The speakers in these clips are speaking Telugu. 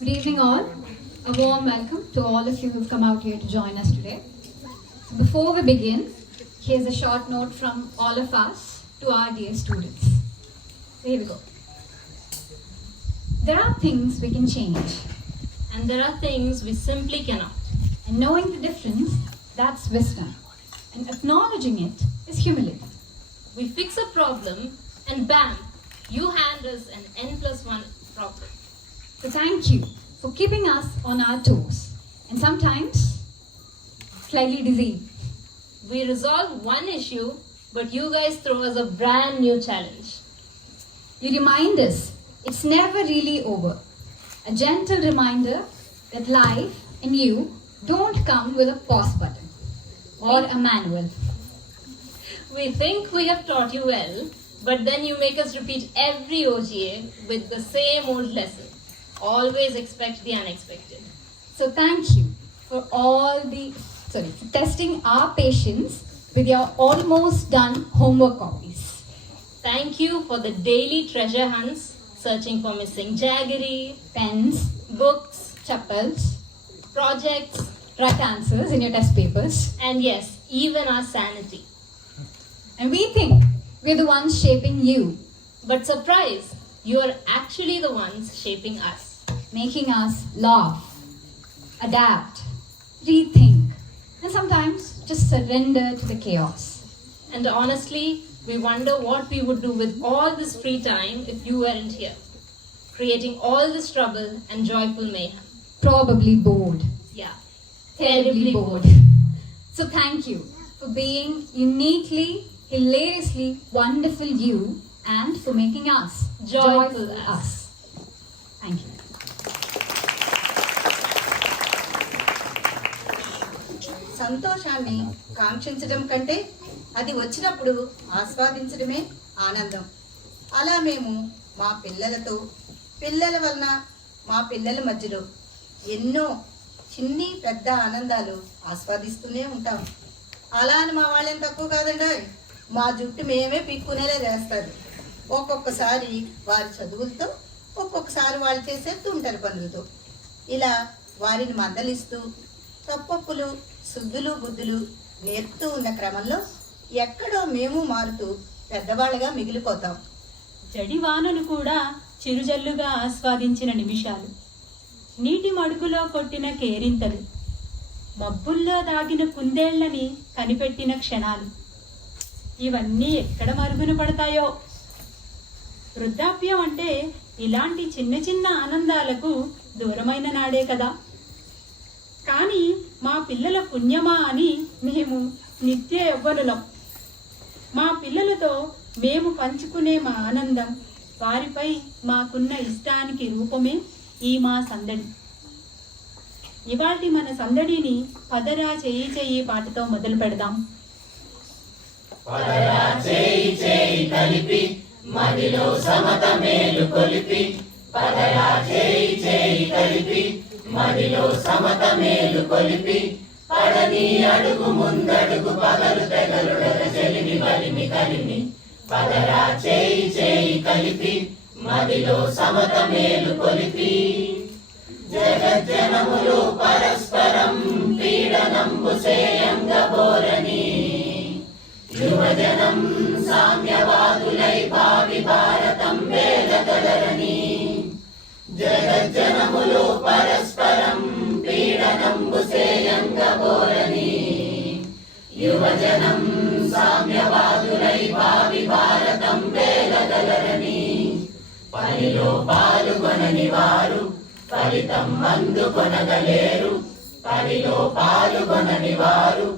Good evening, all. A warm welcome to all of you who've come out here to join us today. Before we begin, here's a short note from all of us to our dear students. So here we go. There are things we can change, And there are things we simply cannot. and knowing the difference, that's wisdom. And acknowledging it is humility. We fix a problem and bam, you hand us an n+1 problem. So thank you for keeping us on our toes, and sometimes slightly dizzy. We resolve one issue, but you guys throw us a brand new challenge. You remind us it's never really over. A gentle reminder that life and you don't come with a pause button or a manual. We think we have taught you well, but then you make us repeat every OGA with the same old lesson. Always expect the unexpected. So thank you for for testing our patience with your almost done homework copies. Thank you for the daily treasure hunts, searching for missing jaggery, Pens, books, chappals, projects, right answers in your test papers. and yes, even our sanity. And we think we're the ones shaping you, But surprise, you are actually the ones shaping us. making us laugh, adapt, rethink, and sometimes just surrender to the chaos. And honestly, we wonder what we would do with all this free time if you weren't here, creating all this trouble and joyful mayhem. Probably bored, Yeah, terribly bored. So thank you for being uniquely, hilariously wonderful you and for making us Joyful us. Thank you. సంతోషాన్ని కాంక్షించడం కంటే అది వచ్చినప్పుడు ఆస్వాదించడమే ఆనందం. అలా మేము మా పిల్లలతో, పిల్లల వలన మా పిల్లల మధ్యలో ఎన్నో చిన్ని పెద్ద ఆనందాలు ఆస్వాదిస్తూనే ఉంటాం. అలా అని మా వాళ్ళేం తక్కువ కాదండి, మా జుట్టు మేమే పీక్కునేలా చేస్తారు. ఒక్కొక్కసారి వారి చదువులతో, ఒక్కొక్కసారి వాళ్ళు చేసే తుంటరి పనులతో ఇలా వారిని మందలిస్తూ తప్పొప్పులు శుద్ధులు బుద్ధులు నేర్పుతూ ఉన్న క్రమంలో ఎక్కడో మేము మారుతూ పెద్దవాళ్ళగా మిగిలిపోతాం. జడివానను కూడా చిరుజల్లుగా ఆస్వాదించిన నిమిషాలు, నీటి మడుగులో కొట్టిన కేరింతలు, మబ్బుల్లో దాగిన కుందేళ్లని కనిపెట్టిన క్షణాలు, ఇవన్నీ ఎక్కడ మరుగున పడతాయో. వృద్ధాప్యం అంటే ఇలాంటి చిన్న చిన్న ఆనందాలకు దూరమైన నాడే కదా. కానీ మా పిల్లల పుణ్యమా అని మేము నిత్య యవ్వనులం. మా పిల్లలతో మేము పంచుకునే మా ఆనందం, వారిపై మాకున్న ఇష్టానికి రూపమే ఈ మా సందడి. ఇవాల్టి మన సందడిని పదరా చేయి చేయి పాటతో మొదలు పెడదాం. పదరా చేయి చేయి కలిపి మదిలో సమత మేలు కొలిపి, పదరా చేయి చేయి కలిపి మదిలో సమత మేలు కొలిపి, పడని అడుగు ముందడుగు పగలు తెగలుడగ చెలిమి బలిమి కలిమి, పదరా చేయి చేయి కలిపి మదిలో సమత మేలు కొలిపి. జగజ్జనములు పరస్పరం పీడనంబు సేయంగబోరని, యువజనం సామ్యవాదులై భావి భారతం వేదగలరని, జగజ్జనములు పరస్పరం పీడనంబు సేయంగబోరని, యువజనం సామ్యవాదులై భావి భారతం వేదగలరని, పనిలో పాల్గొనని వారు ఫలితం అందుకొనగలేరు, పనిలో పాల్గొనని వారు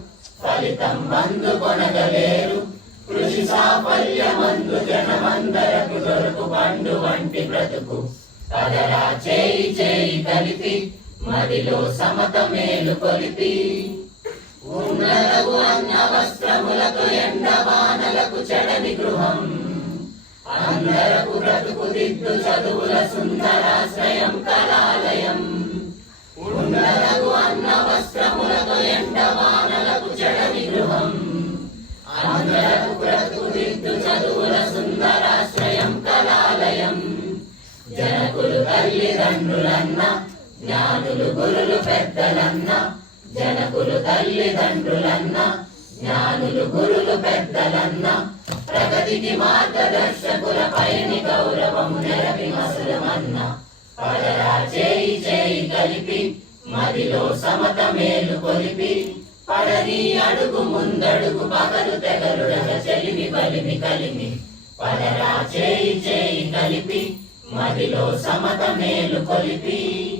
ఫలితం అందుకొనగలేరు, కృషి సాఫల్యమందు జనమందరకు దొరకు పండు వంటి బ్రతుకు, పదరా చేయి చేయి కలిపి మదిలో సమత మేలు కొలిపి. ఉన్నదగు అన్న వస్త్రములతో ఎండవానలకు చెడని గృహం, అందరకు బ్రతుకు దిద్దు చదువుల సుందరాశ్రయం కళాలయం. ఉన్నదగు అన్న వస్త్రములతో ఎండవానలకు చెడని గృహం, అందరకు బ్రతుకు దిద్దు చదువుల సుందరాశ్రయం కళాలయం. జనకులు తల్లిదండ్రులన్న జ్ఞానులు గురులు పెద్దలన్న, జనకులు తల్లిదండ్రులన్న, జ్ఞానులు గురులు పెద్దలన్న, ప్రగతికి మార్గదర్శకుల పైని గౌరవము నెరపి మసులమన్న. పదరా చేయి చేయి కలిపి మదిలో సమత మేలు కొలిపి, పడని అడుగు ముందడుగు పగలు తెగలుడగ చెలిమి బలిమి కలిమి. పదరా చేయి చేయి కలిపి మదిలో సమత మేలు కొలిపి.